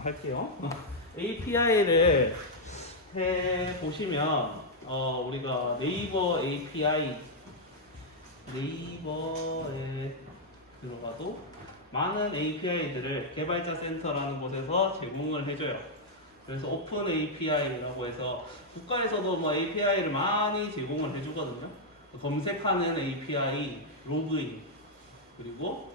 할게요. API를 해 보시면 우리가 네이버에 들어가도 많은 API들을 개발자 센터라는 곳에서 제공을 해줘요. 그래서 오픈 API라고 해서 국가에서도 뭐 API를 많이 제공을 해주거든요. 검색하는 API, 로그인, 그리고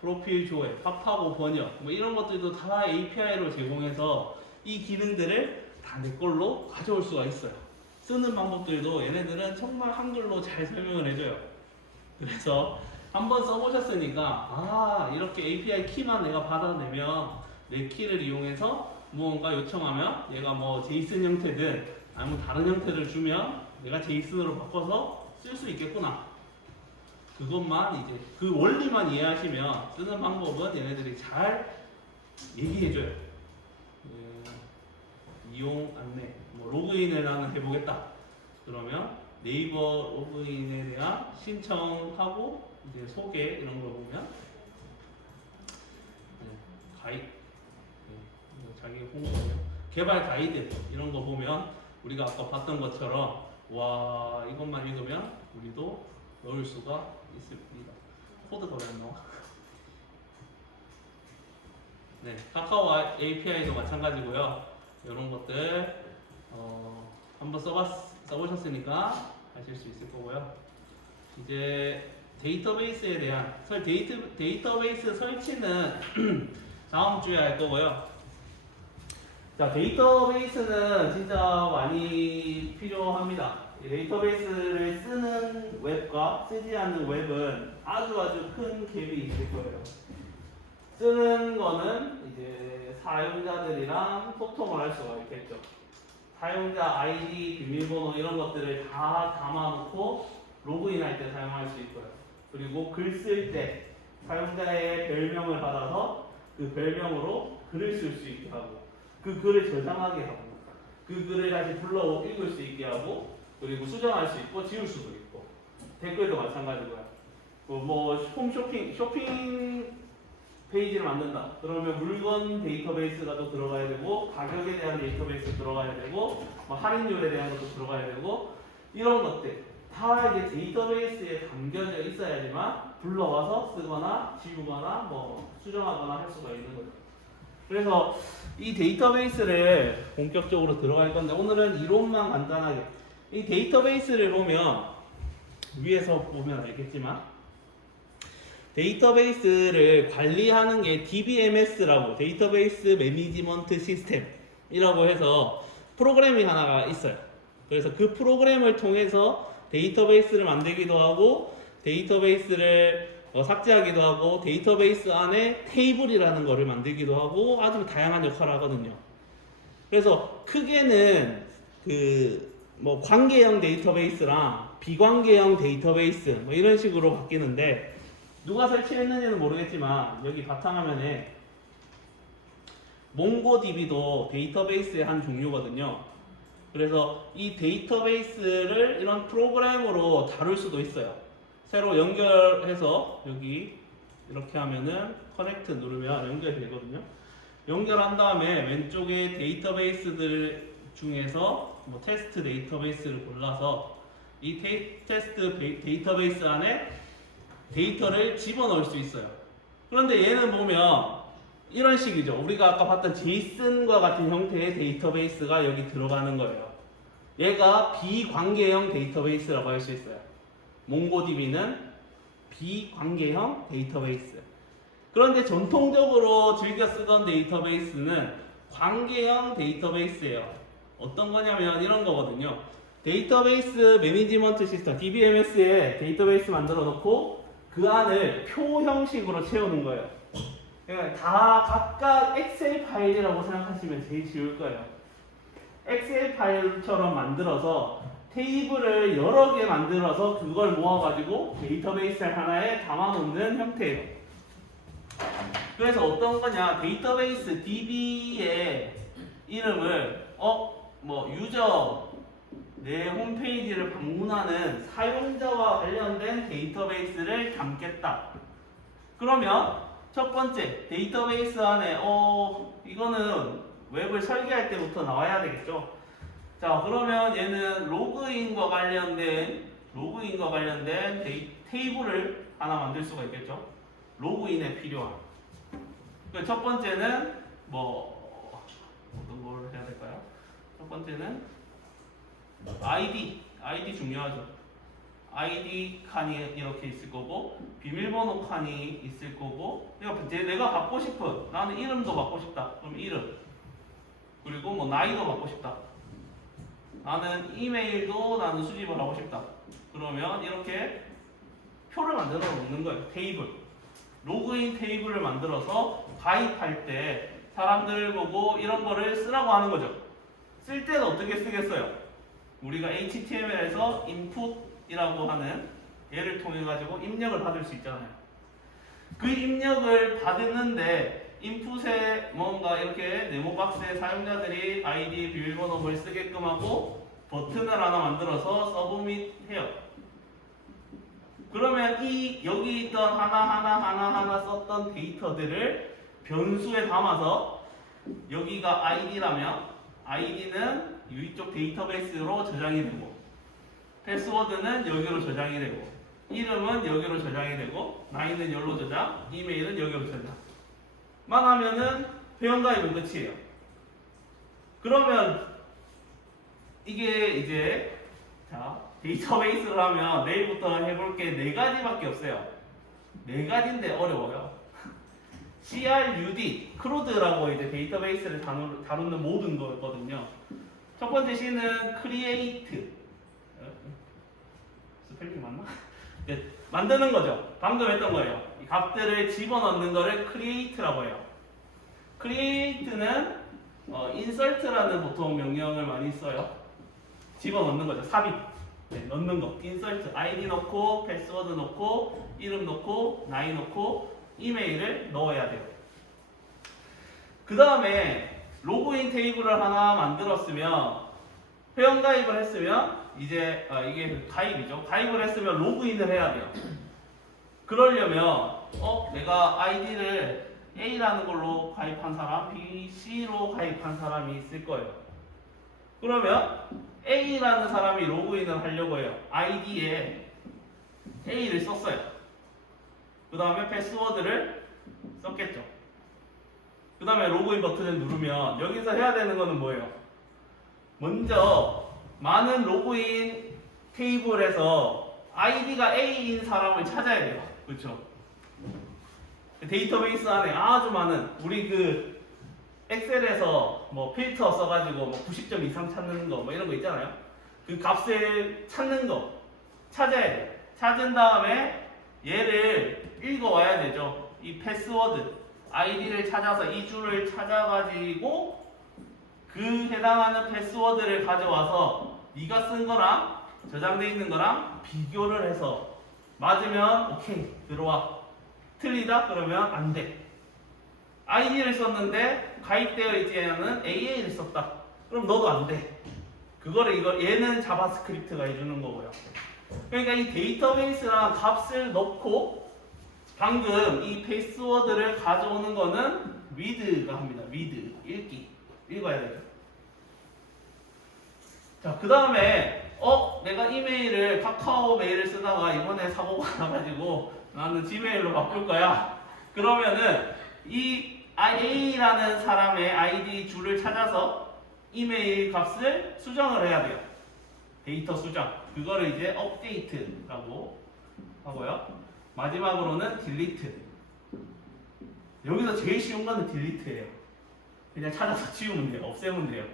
프로필 조회, 팝하고 번역, 뭐 이런 것들도 다 API로 제공해서 이 기능들을 다 내 걸로 가져올 수가 있어요. 쓰는 방법들도 얘네들은 정말 한글로 잘 설명을 해줘요. 그래서 한번 써보셨으니까 이렇게 API 키만 내가 받아내면 내 키를 이용해서 무언가 요청하면 얘가 뭐 제이슨 형태든 아니면 다른 형태를 주면 내가 제이슨으로 바꿔서 쓸 수 있겠구나. 그것만 이제 그 원리만 이해하시면 쓰는 방법은 얘네들이 잘 얘기해줘요. 이용 안내, 뭐 로그인을 나는 해보겠다. 그러면 네이버 로그인에 대한 신청하고 이제 소개 이런 거 보면 가이드, 자기 홍보, 개발 가이드 이런 거 보면 우리가 아까 봤던 것처럼 와 이것만 읽으면 우리도 넣을 수가 있습니다. 코드가 왜 안 나와? 네, 카카오 API도 마찬가지고요. 이런 것들 한번 써보셨으니까 하실 수 있을 거고요. 이제 데이터베이스에 대한 데이터베이스 설치는 다음 주에 할 거고요. 자, 데이터베이스는 진짜 많이 필요합니다. 데이터베이스를 쓰는 웹과 쓰지 않는 웹은 아주 큰 갭이 있을 거예요. 쓰는 거는 이제 사용자들이랑 소통을 할 수가 있겠죠. 사용자 아이디, 비밀번호 이런 것들을 다 담아놓고 로그인 할 때 사용할 수 있고요. 그리고 글 쓸 때 사용자의 별명을 받아서 그 별명으로 글을 쓸 수 있게 하고 그 글을 저장하게 하고 그 글을 다시 불러 읽을 수 있게 하고 그리고 수정할 수 있고 지울 수도 있고 댓글도 마찬가지고요. 뭐 쇼핑 페이지를 만든다. 그러면 물건 데이터베이스가 또 들어가야 되고 가격에 대한 데이터베이스 들어가야 되고 뭐 할인율에 대한 것도 들어가야 되고 이런 것들 다 이제 데이터베이스에 담겨져 있어야지만 불러와서 쓰거나 지우거나 뭐 수정하거나 할 수가 있는 거죠. 그래서 이 데이터베이스를 본격적으로 들어갈 건데 오늘은 이론만 간단하게 이 데이터베이스를 보면 위에서 보면 알겠지만 데이터베이스를 관리하는 게 DBMS라고 데이터베이스 매니지먼트 시스템이라고 해서 프로그램이 하나가 있어요. 그래서 그 프로그램을 통해서 데이터베이스를 만들기도 하고 데이터베이스를 삭제하기도 하고 데이터베이스 안에 테이블이라는 거를 만들기도 하고 아주 다양한 역할을 하거든요. 그래서 크게는 뭐 관계형 데이터베이스랑 비관계형 데이터베이스 뭐 이런 식으로 바뀌는데 누가 설치했는지는 모르겠지만 여기 바탕화면에 몽고DB도 데이터베이스의 한 종류거든요. 그래서 이 데이터베이스를 이런 프로그램으로 다룰 수도 있어요. 새로 연결해서 여기 이렇게 하면은 커넥트 누르면 연결이 되거든요. 연결한 다음에 왼쪽에 데이터베이스들 중에서 뭐 테스트 데이터베이스를 골라서 이 테스트 데이터베이스 안에 데이터를 집어넣을 수 있어요. 그런데 얘는 보면 이런 식이죠. 우리가 아까 봤던 제이슨과 같은 형태의 데이터베이스가 여기 들어가는 거예요. 얘가 비관계형 데이터베이스라고 할 수 있어요. 몽고DB는 비관계형 데이터베이스. 그런데 전통적으로 즐겨 쓰던 데이터베이스는 관계형 데이터베이스예요. 어떤 거냐면 이런 거거든요. 데이터베이스 매니지먼트 시스템 DBMS에 데이터베이스 만들어 놓고 그 안을 표 형식으로 채우는 거예요. 그러니까 다 각각 엑셀 파일이라고 생각하시면 제일 쉬울 거예요. 엑셀 파일처럼 만들어서 테이블을 여러 개 만들어서 그걸 모아가지고 데이터베이스 하나에 담아놓는 형태예요. 그래서 어떤 거냐, 데이터베이스 DB의 이름을 뭐 유저 내 홈페이지를 방문하는 사용자와 관련된 데이터베이스를 담겠다. 그러면 첫 번째 데이터베이스 안에 이거는 웹을 설계할 때부터 나와야 되겠죠. 자, 그러면 얘는 로그인과 관련된 테이블을 하나 만들 수가 있겠죠. 로그인에 필요한. 첫 번째는 뭐 어떤 걸 해야 될까요? 첫 번째는 아이디 중요하죠. 아이디 칸이 이렇게 있을 거고 비밀번호 칸이 있을 거고 내가 받고 싶은 나는 이름도 받고 싶다. 그럼 이름 그리고 뭐 나이도 받고 싶다. 나는 이메일도 나는 수집을 하고 싶다. 그러면 이렇게 표를 만들어 놓는 거예요. 테이블. 로그인 테이블을 만들어서 가입할 때 사람들 보고 이런 거를 쓰라고 하는 거죠. 쓸 때는 어떻게 쓰겠어요? 우리가 HTML에서 input이라고 하는 얘를 통해 가지고 입력을 받을 수 있잖아요. 그 입력을 받았는데 인풋에 뭔가 이렇게 네모박스에 사용자들이 아이디, 비밀번호 뭘 쓰게끔 하고 버튼을 하나 만들어서 서브밋 해요. 그러면 여기 있던 하나 썼던 데이터들을 변수에 담아서 여기가 아이디라면 아이디는 이쪽 데이터베이스로 저장이 되고 패스워드는 여기로 저장이 되고 이름은 여기로 저장이 되고 나이는 여기로 저장, 이메일은 여기로 저장 만 하면은 회원가입은 끝이에요. 그러면 이게 이제 데이터베이스를 하면 내일부터 해볼 게 4가지밖에 없어요. 4가지인데 어려워요. CRUD, 크루드라고 이제 데이터베이스를 다루는 모든 거거든요. 첫 번째 C는 create. 스펠링 맞나? 네, 만드는 거죠. 방금 했던 거예요. 이 값들을 집어넣는 거를 create라고 해요. create는 insert라는 보통 명령을 많이 써요. 집어넣는 거죠. 삽입. 네, 넣는 거. insert, id 넣고, 패스워드 넣고, 이름 넣고, 나이 넣고, 이메일을 넣어야 돼요. 그 다음에 로그인 테이블을 하나 만들었으면 회원가입을 했으면 이제 이게 가입이죠. 가입을 했으면 로그인을 해야 돼요. 그러려면 내가 아이디를 A라는 걸로 가입한 사람, B, C로 가입한 사람이 있을 거예요. 그러면 A라는 사람이 로그인을 하려고 해요. 아이디에 A를 썼어요. 그 다음에 패스워드를 썼겠죠. 그 다음에 로그인 버튼을 누르면 여기서 해야 되는 거는 뭐예요? 먼저 많은 로그인 테이블에서 아이디가 A인 사람을 찾아야 돼요. 그렇죠? 데이터베이스 안에 아주 많은 우리 그 엑셀에서 뭐 필터 써가지고 뭐 90점 이상 찾는 거 뭐 이런 거 있잖아요. 그 값을 찾는 거 찾아야 돼. 찾은 다음에 얘를 읽어와야 되죠. 이 패스워드 아이디를 찾아서 이 줄을 찾아가지고 그 해당하는 패스워드를 가져와서 네가 쓴 거랑 저장되어 있는 거랑 비교를 해서 맞으면 오케이 들어와. 틀리다 그러면 안 돼. 아이디를 썼는데 가입되어 있지 않은 AA를 썼다. 그럼 너도 안 돼. 얘는 자바스크립트가 해주는 거고요. 그러니까 이 데이터베이스랑 값을 넣고 방금 이 패스워드를 가져오는 거는 read가 합니다. read 읽어야 되죠. 자, 그 다음에 내가 이메일을 카카오 메일을 쓰다가 이번에 사고가 나가지고 나는 지메일로 바꿀 거야. 그러면은 이 A라는 사람의 아이디 줄을 찾아서 이메일 값을 수정을 해야 돼요. 데이터 수정. 그거를 이제 업데이트라고 하고요. 마지막으로는 딜리트. 여기서 제일 쉬운 거는 딜리트예요. 그냥 찾아서 지우면 돼요. 없애면 돼요.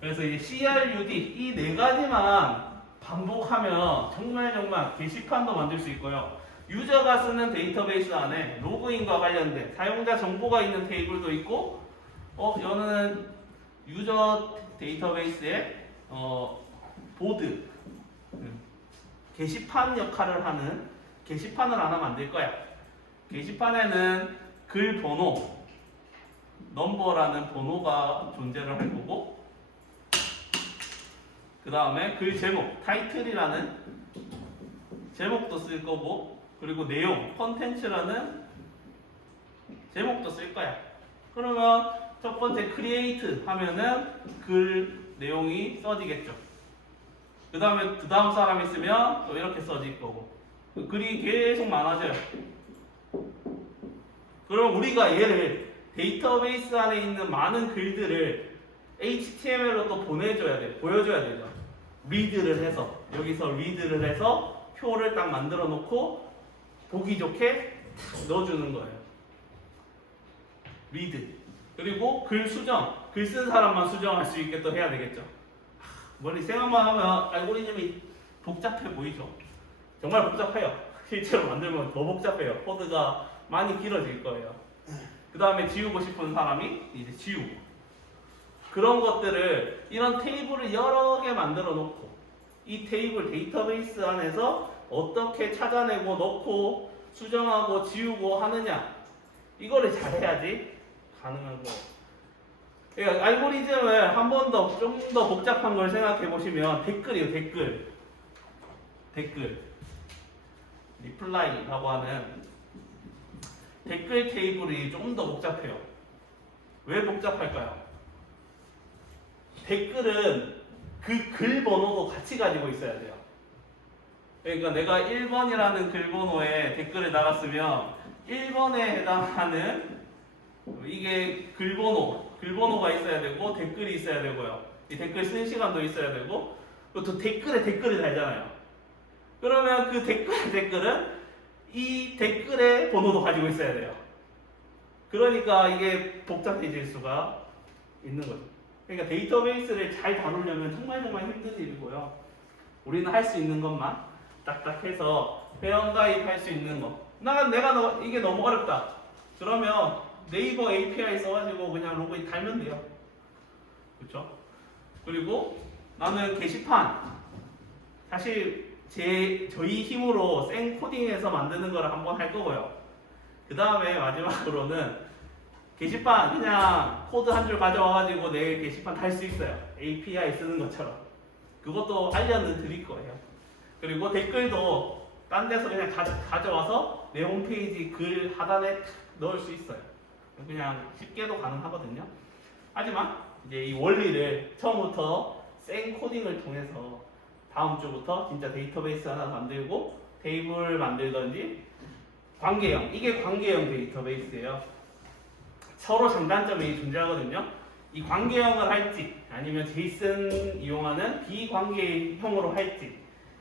그래서 이제 CRUD 이 4가지만 반복하면 정말 게시판도 만들 수 있고요. 유저가 쓰는 데이터베이스 안에 로그인과 관련된 사용자 정보가 있는 테이블도 있고 여기는 유저 데이터베이스에 보드 게시판 역할을 하는 게시판을 하나 만들 거야. 게시판에는 글 번호 넘버라는 번호가 존재를 할 거고 그 다음에 글 제목 타이틀이라는 제목도 쓸 거고 그리고 내용 컨텐츠라는 제목도 쓸 거야. 그러면 첫 번째 create 하면은 글 내용이 써지겠죠. 그 다음에 그 다음 사람 있으면 또 이렇게 써질 거고 글이 계속 많아져요. 그럼 우리가 얘를 데이터베이스 안에 있는 많은 글들을 HTML로 또 보내줘야 돼, 보여줘야 되죠. 리드를 해서 여기서 리드를 해서 표를 딱 만들어 놓고 보기 좋게 탁 넣어주는 거예요. 리드. 그리고 글 수정, 글 쓴 사람만 수정할 수 있게 또 해야 되겠죠. 머리 생각만 하면 알고리즘이 복잡해 보이죠. 정말 복잡해요. 실제로 만들면 더 복잡해요. 코드가 많이 길어질 거예요. 그 다음에 지우고 싶은 사람이 이제 지우고, 그런 것들을 이런 테이블을 여러 개 만들어 놓고 이 테이블 데이터베이스 안에서 어떻게 찾아내고 넣고 수정하고 지우고 하느냐, 이거를 잘해야지 가능한 거예요. 그러니까 알고리즘을 한 번 더 좀 더 복잡한 걸 생각해 보시면 댓글이에요. 댓글 리플라이라고 하는 댓글 테이블이 좀 더 복잡해요. 왜 복잡할까요? 댓글은 그 글 번호도 같이 가지고 있어야 돼요. 그러니까 내가 1번이라는 글 번호에 댓글을 달았으면 1번에 해당하는 이게 글 번호가 있어야 되고 댓글이 있어야 되고요. 이 댓글 쓴 시간도 있어야 되고 또 댓글에 댓글이 달잖아요. 그러면 그 댓글은 이 댓글의 번호도 가지고 있어야 돼요. 그러니까 이게 복잡해질 수가 있는 거죠. 그러니까 데이터베이스를 잘 다루려면 정말 힘든 일이고요. 우리는 할 수 있는 것만 딱딱 해서 회원 가입할 수 있는 거. 이게 너무 어렵다. 그러면 네이버 API 써가지고 그냥 로그인 달면 돼요. 그렇죠? 그리고 나는 게시판, 사실 저희 힘으로 생 코딩해서 만드는 거를 한번 할 거고요. 그 다음에 마지막으로는 게시판 그냥 코드 한 줄 가져와가지고 내일 게시판 달 수 있어요. API 쓰는 것처럼. 그것도 알려는 드릴 거예요. 그리고 댓글도 딴 데서 그냥 가져와서 내 홈페이지 글 하단에 넣을 수 있어요. 그냥 쉽게도 가능하거든요. 하지만 이제 이 원리를 처음부터 생 코딩을 통해서 다음 주부터 진짜 데이터베이스 하나 만들고 테이블 만들던지 관계형, 이게 관계형 데이터베이스예요. 서로 장단점이 존재하거든요. 이 관계형을 할지 아니면 제이슨 이용하는 비관계형으로 할지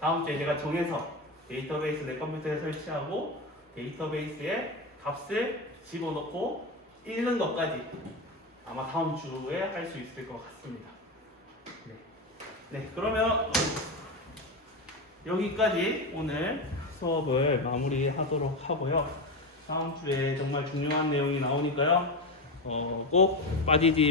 다음 주에 제가 정해서 데이터베이스 내 컴퓨터에 설치하고 데이터베이스에 값을 집어넣고 읽는 것까지 아마 다음 주에 할 수 있을 것 같습니다. 네, 그러면 여기까지 오늘 수업을 마무리하도록 하고요. 다음 주에 정말 중요한 내용이 나오니까요. 꼭 빠지지